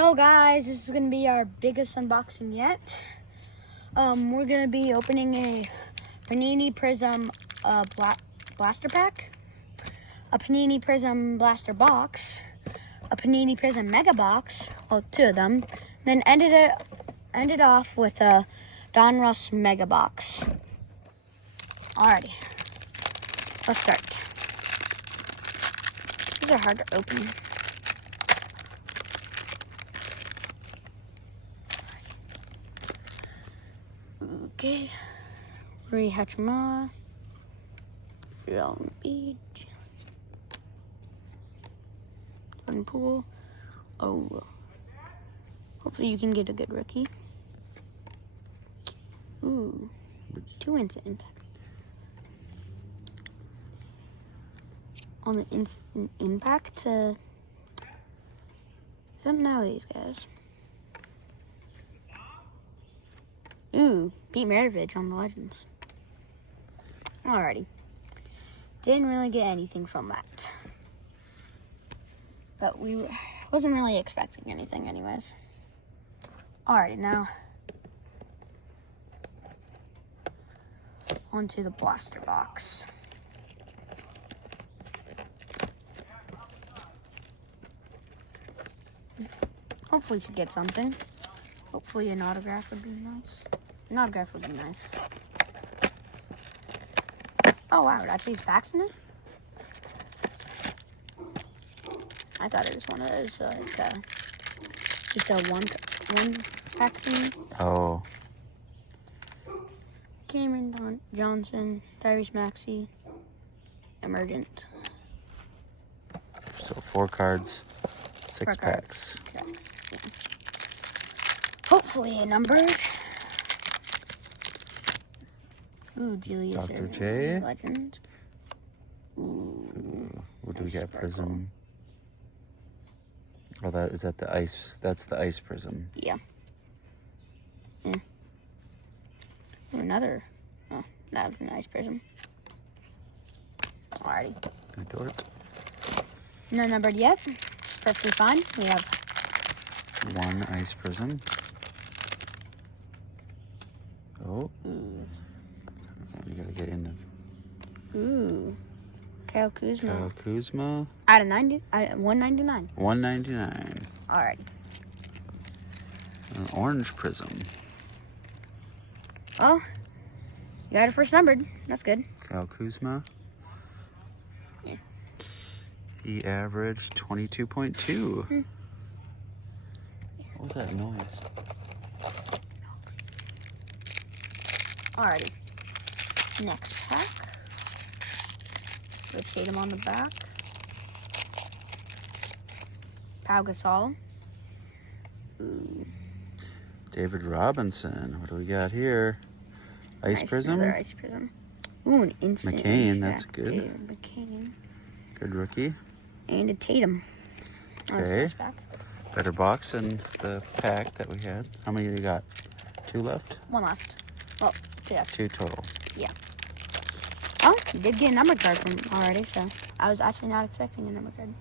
Hello guys, this is gonna be our biggest unboxing yet. We're gonna be opening a Panini Prism blaster pack, a Panini Prism blaster box, a Panini Prism mega box, well, two of them. Then ended off with a Donruss mega box. Alrighty, let's start. These are hard to open. Okay, Rui Hachimura, Real Beach, Jordan Poole. Oh, hopefully you can get a good rookie. Ooh, 2 instant impact. On the instant impact, I don't know these guys. Ooh, Pete Maravich on the Legends. Alrighty. Didn't really get anything from that. But we wasn't really expecting anything anyways. Alrighty, now onto the blaster box. Hopefully she gets something. Hopefully an autograph would be nice. An autograph would be nice. Oh wow, it actually has packs in it? I thought it was one of those, like, just a one pack thing. Oh. Cameron Johnson, Tyrese Maxey, Emergent. So 4 cards, 6 packs. Yeah. Hopefully a number. Ooh, Julius Dr. J. Legend. Ooh, What do we got? Sparkle. Prism. Oh, is that the ice? That's the ice prism. Yeah. Yeah. Ooh, another. Oh, that was a nice prism. Alrighty. Good dort. No numbered yet. Perfectly fine. We have 1 ice prism. Oh. You gotta get in the. ooh, Kyle Kuzma. Kyle Kuzma. Out of 199. 199. Alrighty. An orange prism. Oh, you got it first numbered. That's good. Kyle Kuzma. Yeah. He averaged 22.2. What was that noise? Alrighty. Next pack. Rotate him on the back. Pau Gasol. Ooh, David Robinson. What do we got here? Ice nice, prism. another ice prism. Ooh, an instant. McCain, that's impact. good. David McCain. Good rookie. And a Tatum. That's Okay. nice pack. Better box than the pack that we had. How many do you got? 2 left? 1 left. Well, 2 left. 2 total. Yeah. Oh, you did get a number card from already, so I was actually not expecting a number card.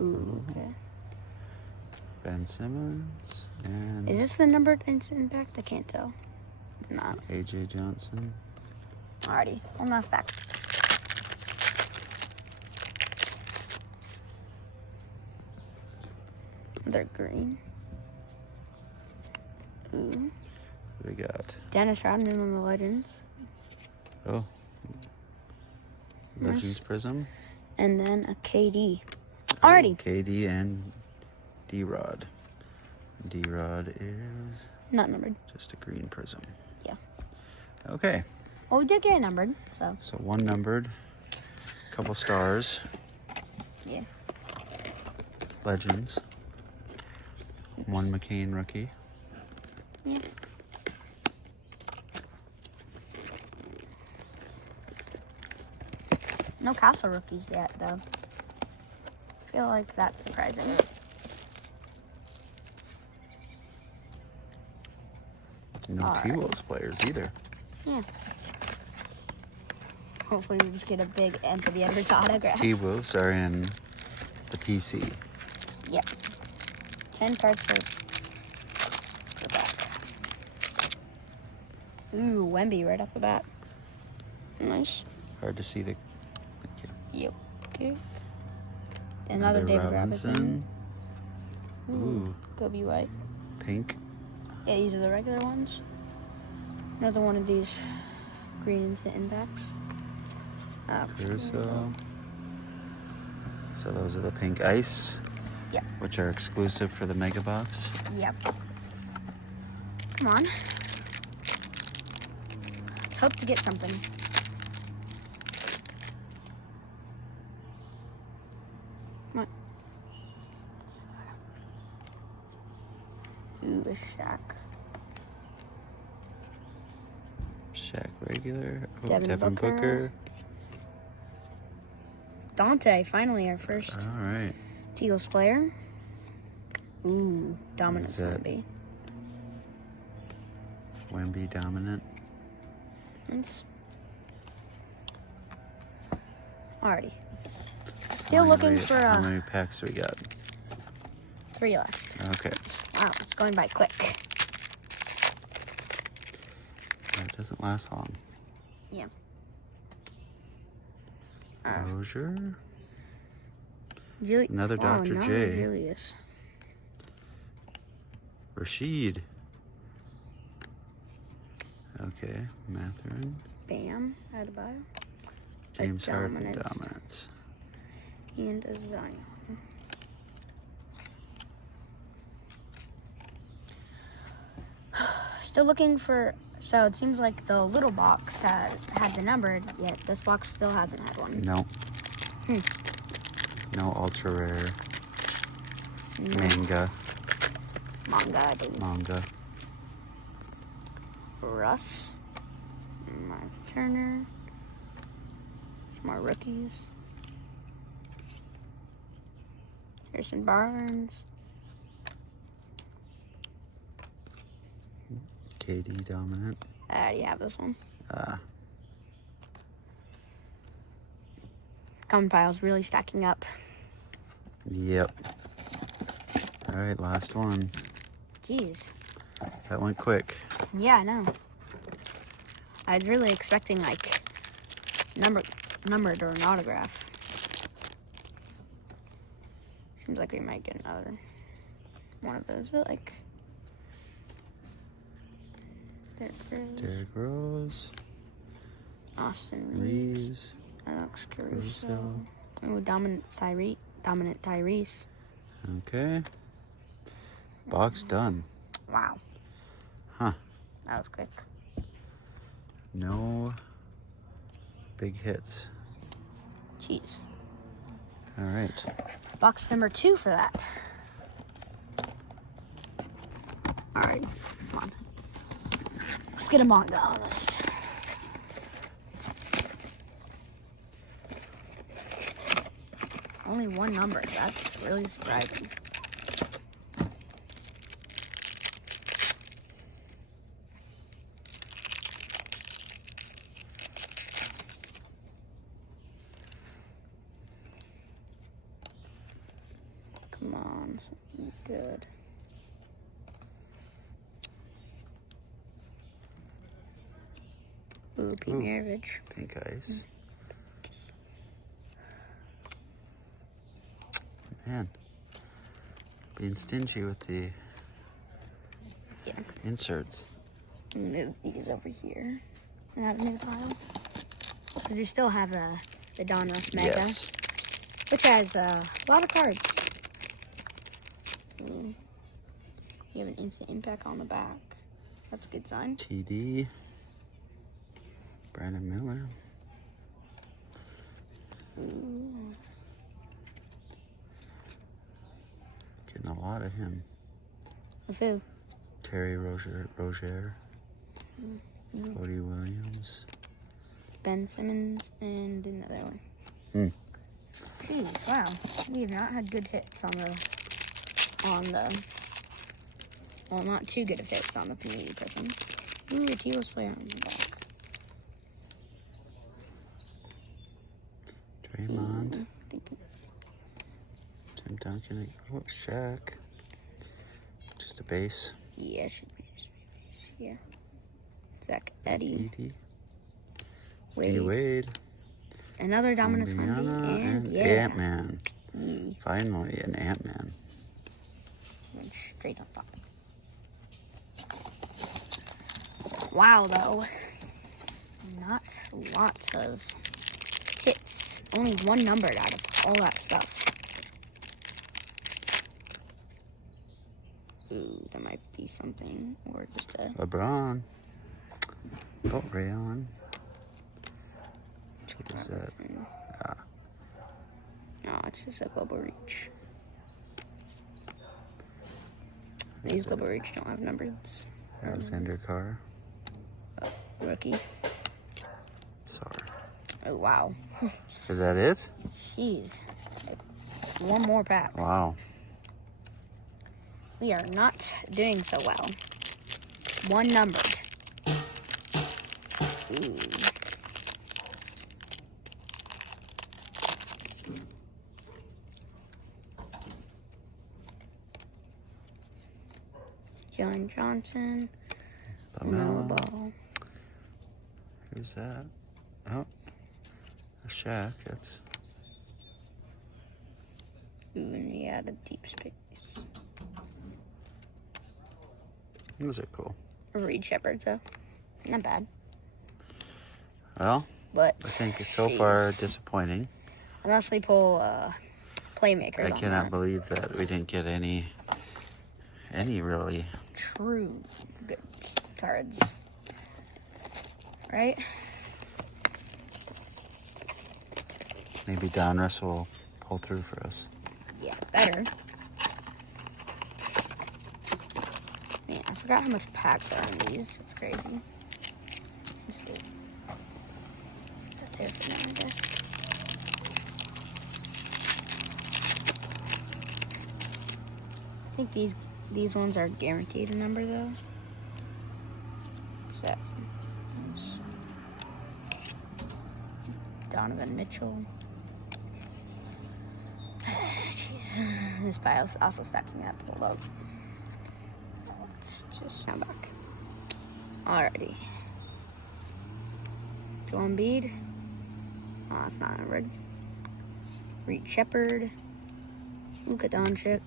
Ooh, okay. Ben Simmons and Is this the numbered instant impact? I can't tell. It's not. AJ Johnson. Alrighty, one last pack. They're green. Ooh. What do we got? Dennis Rodman on the Legends. Oh. Nice. Legends Prism. And then a KD. Alrighty. KD and D-Rod. D-Rod is Not numbered. just a green prism. Yeah. Okay. Well, we did get it numbered, so. So 1 numbered. Couple stars. Yeah. Legends. 1 McCain rookie. Yeah. No Castle rookies yet, though. I feel like that's surprising. No Alright. T-Wolves players either. Yeah. Hopefully we just get a big Anthony Edwards autograph. T-Wolves are in the PC. Yep. 10 cards for the back. Ooh, Wemby right off the bat. Nice. Hard to see the Yep. Okay. Another David Robinson. Ooh. Kobe White. Pink. Yeah, these are the regular ones. Another one of these green instant impacts. Caruso. So those are the pink ice. Yep. Which are exclusive for the Mega Box. Yep. Come on. Let's hope to get something. Come on. Ooh, a Shaq. Shaq regular. Oh, Devin Devin Booker. Booker. Dante, finally our first All right. Eagles player. Ooh, dominant Is that- Wemby. Wemby dominant. Thanks. Alrighty. Still looking for How many packs do we got? 3 left. Okay. Wow, it's going by quick. That doesn't last long. Yeah. Rozier. Juli- Another Dr. no, J. Julius. Rashid. Okay. Matherin. Bam. Adebayo. James Harden Dominance. dominance. And a Zion. Still looking for... So it seems like the little box had the numbered, yet this box still hasn't had one. No. No ultra rare. Manga. Manga, I believe. Manga. Russ. Mark Turner. Some more rookies. Harrison Barnes. KD dominant. I already have this one. Common pile's really stacking up. Yep. All right, last one. Jeez. That went quick. Yeah, I know. I was really expecting like numbered or an autograph. Seems like we might get another one of those. But like Derrick Rose. Austin Reeves. Reeves. Alex Caruso. Caruso. Oh, dominant Tyrese. Okay. Box done. Wow. Huh. That was quick. No big hits. Jeez. All right. Box number 2 for that. Alright, come on. Let's get a manga on this. Only one number. That's really surprising. Come on, something good. Ooh, Pete Maravich. Pink ice. Man. Being stingy with the Yeah. inserts. Move these over here and have a new pile. Because we still have the Don Russ Mega, Yes. which has a lot of cards. You have an instant impact on the back. That's a good sign. TD. Brandon Miller. Ooh. Getting a lot of him. Of who? Terry Rozier. Cody Williams. Ben Simmons and another one. Jeez, wow. We have not had good hits on the well, not too good of hits on the Panini Prism. Ooh, a T-Wolves player on the back. Draymond. Thank you. Tim Duncan. Oh, Shaq. just a base. Yeah, it should be just a base. Yeah. Zach Eddie. Wade. Wade. Another Dominus Wendy. And yeah. Ant-Man. Yeah. Finally, an Ant-Man. Went straight on top. Wow, though. Not lots of hits. Only one numbered out of all that stuff. Ooh, that might be something. Or just a... LeBron. Oh, Rayon. What is that? No, it's just a Global Reach. These Global Reach don't have numbers. Alexander Carr. Rookie. Sorry. Oh, wow. Is that it? Jeez. One more pack. Wow. We are not doing so well. One numbered. Ooh. Jalen Johnson. Lamelo Ball. Who's that? Oh, a Shaq. That's. Ooh, and he had a deep space. Those are cool. Reed Shepard, though. Not bad. Well, but I think it's so far disappointing. Unless we pull playmakers. I cannot believe that we didn't get any really true good cards. Right? Maybe Donruss will pull through for us. Yeah, better. Man, I forgot how much packs are in these. It's crazy. Let's see. Let's put there for now, I guess. I think these ones are guaranteed a number though. What's that? Donovan Mitchell. Jeez. This pile's also stacking up. Hold up. Let's just stand back. Alrighty. Joel Embiid. Oh, it's not numbered. Reed Shepard. Luka Doncic.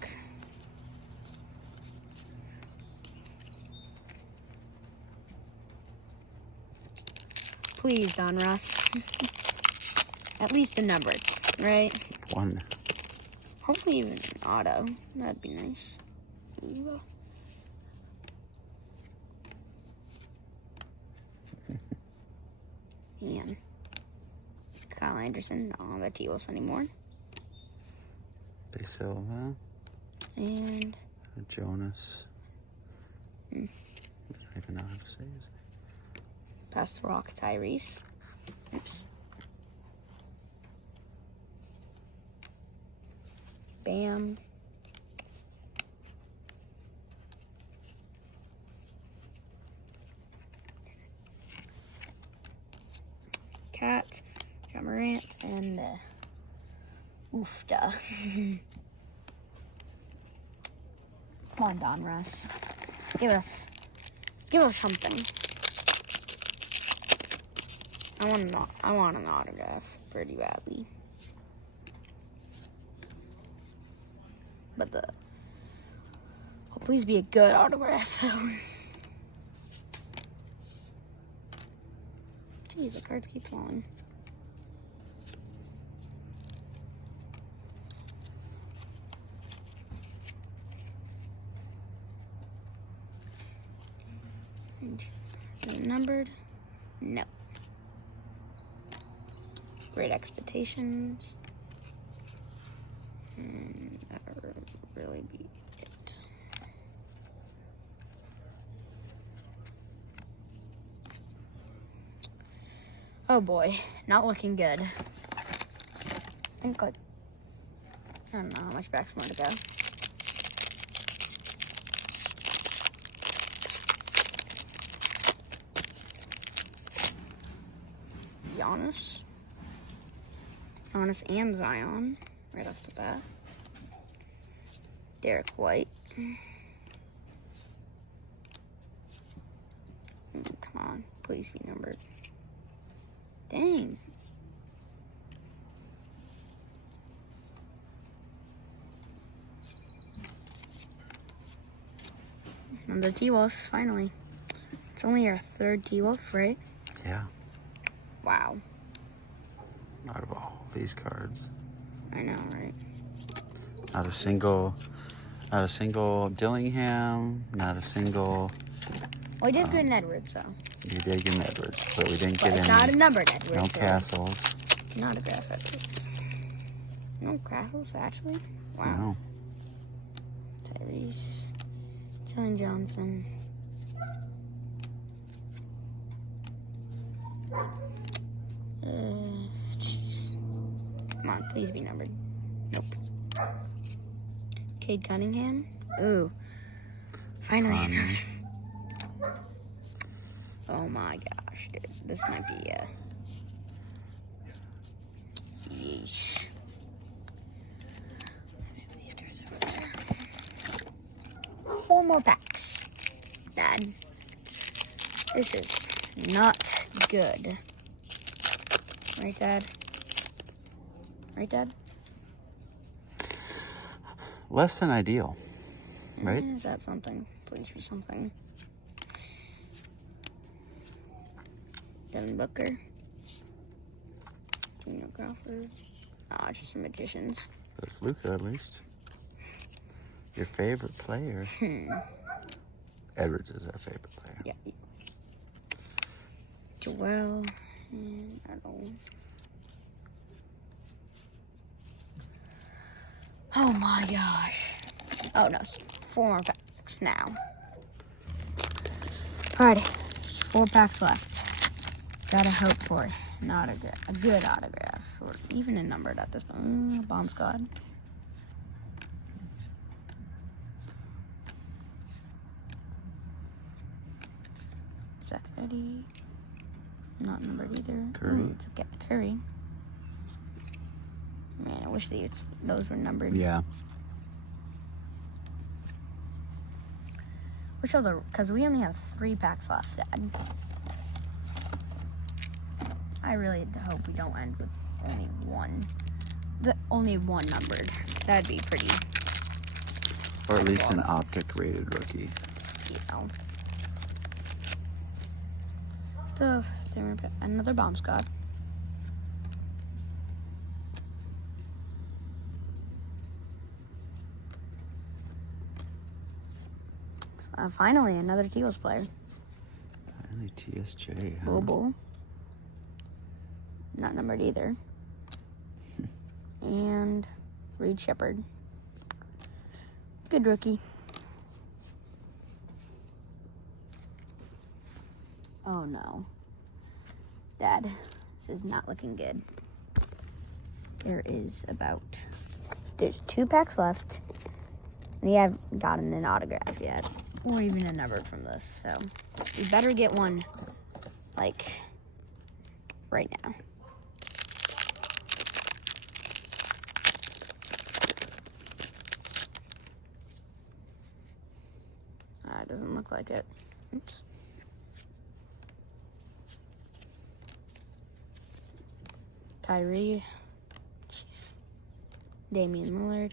Please, Donruss. At least a number, right? One. Hopefully even an auto. That'd be nice. Ooh. And Kyle Anderson. Not on the T-Wolves anymore. Big Silva. And Jonas. I don't even know how to say his name. Pass the rock, Tyrese. Oops. Bam. Cat, John Morant, and Oofda. Come on, Donruss. Give us something. I want an autograph pretty badly. But please be a good autograph though. Jeez, the cards keep falling. Is it numbered? No. Great Expectations. And that would really be it. Oh boy, not looking good. I think like, I don't know how much back's more to go. Giannis and Zion, right off the bat. Derek White. on, please be numbered. Dang. Another T-Wolf, finally. It's only our third T-Wolf, right? Yeah. Wow. Out of all these cards. I know, right? Not a single Dillingham, not a single. Well, we did get an Edwards, though. You did get an Edwards, but we didn't But get it's any. not a numbered Edwards. No so Castles. Not a graph Edwards. No Castles, actually? Wow. No. Tyrese. John Johnson. Jeez. Come on, please be numbered. Nope. Cade Cunningham. Ooh. Finally. Conley. Oh my gosh, dude. This might be a... Yeesh. These guys over there. 4 more packs. Dad. This is not good. Right, Dad? Right, Dad? Less than ideal, right? Is that something? Please be something. Devin Booker. Daniel Crawford. Ah, it's just some magicians. That's Luka, at least. Your favorite player. Edwards is our favorite player. Yeah. Joel. And I don't know. Oh my gosh. Oh no, 4 more packs now. Alrighty, 4 packs left. Gotta hope for an autograph, a good autograph, or even a numbered at this point. Bomb Squad. Zach Eddy. Not numbered either. Curry. Ooh, it's okay. Curry. Man, I wish those were numbered. Yeah. Which other? Because we only have 3 packs left, Dad. I really hope we don't end with only one. Only one numbered. That'd be pretty. Or at least an optic rated rookie. You know. So, another Bomb Squad. Finally, another T-Wolves player. Finally, TSJ. Huh? Bobo. Not numbered either. And Reed Shepard. Good rookie. Oh no. Dad, this is not looking good. There's 2 packs left. And we haven't gotten an autograph yet. Or even a number from this. So we better get one, like, right now. It doesn't look like it. Oops. Kyrie. Jeez. Damian Lillard.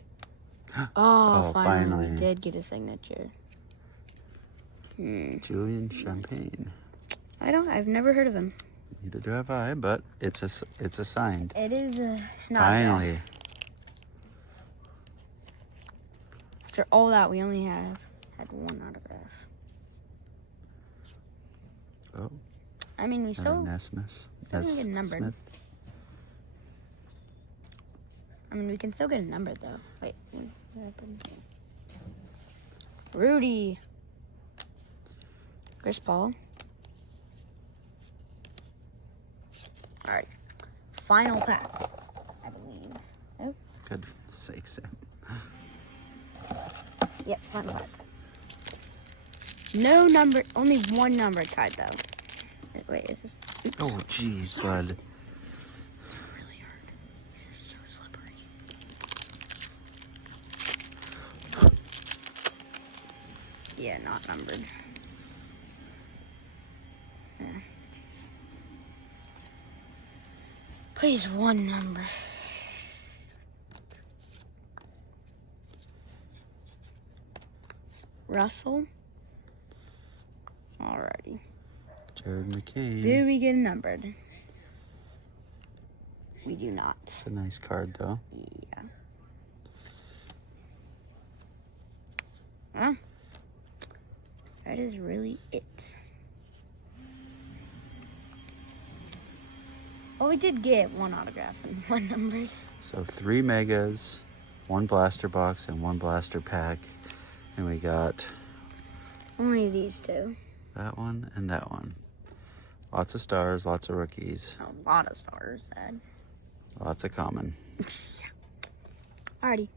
Oh, finally. finally. We did get a signature. Julian Champagne. I've never heard of him. Neither do have I, but it's assigned. It is not Finally. bad. After all that, we only had 1 autograph. Oh, I mean, we still. Nesmith. doesn't get numbered. Smith. I mean, we can still get a number though. Wait, what happened? Rudy. Chris Paul. All right, final pack, I believe. Oh, Good sake, Sam. yep, final pack. No number, only 1 numbered card though. Wait, is this? Oops. Oh, jeez, bud. Really hard. It's so slippery. Yeah, not numbered. Please, one number. Russell. Alrighty. Jared McCain. Do we get numbered? We do not. It's a nice card, though. Yeah. Well, that is really it. Well, we did get one autograph and one number. So 3 megas, 1 blaster box, and 1 blaster pack. And we got Only these two. that one and that one. Lots of stars, lots of rookies, A lot of stars, Dad. lots of common. Alrighty.